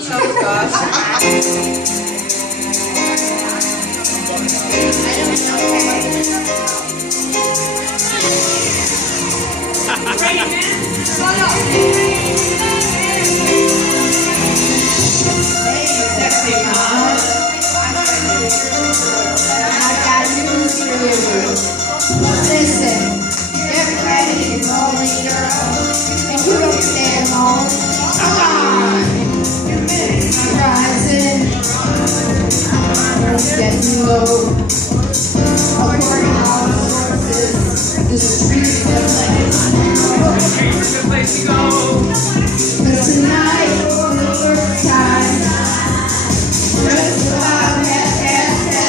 Oh gosh. Sexy mom. I got news for you. Listen, get ready to roll in your own. And you don't stay alone. Come on. Rising. It's getting low. According to all sources, the streets are but tonight, for the first time, just about half-past 10.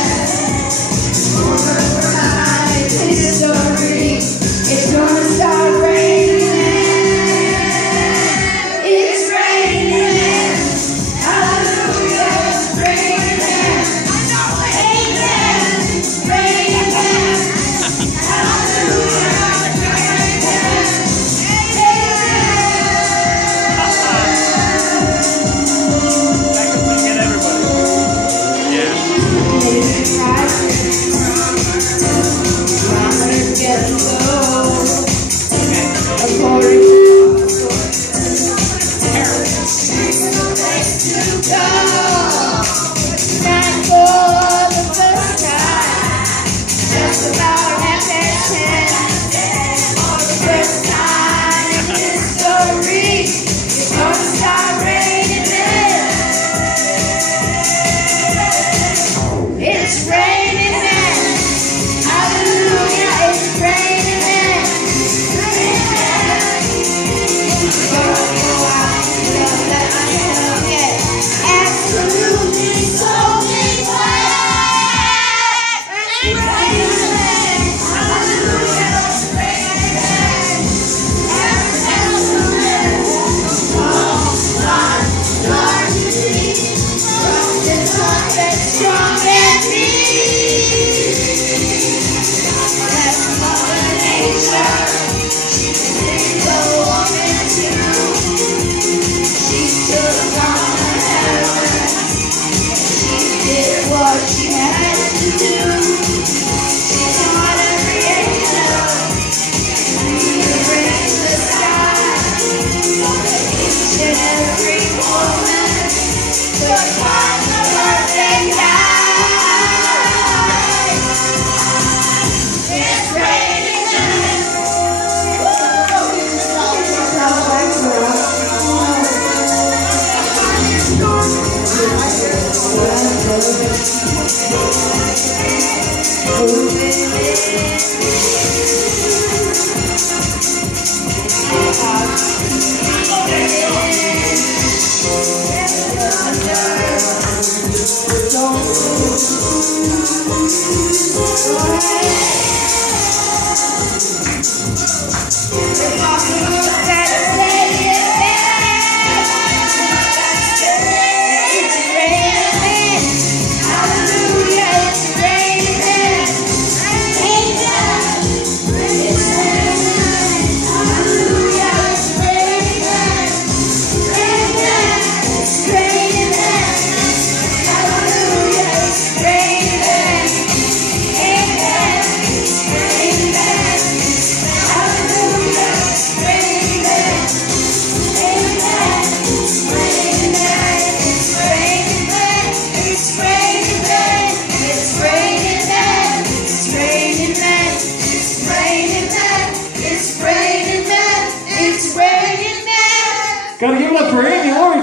For the first time in history, it's gonna start raining. It's raining. Hallelujah, it's raining. Amen. It's raining. Hallelujah, it's raining. Gotta give it up for Andy Laurie.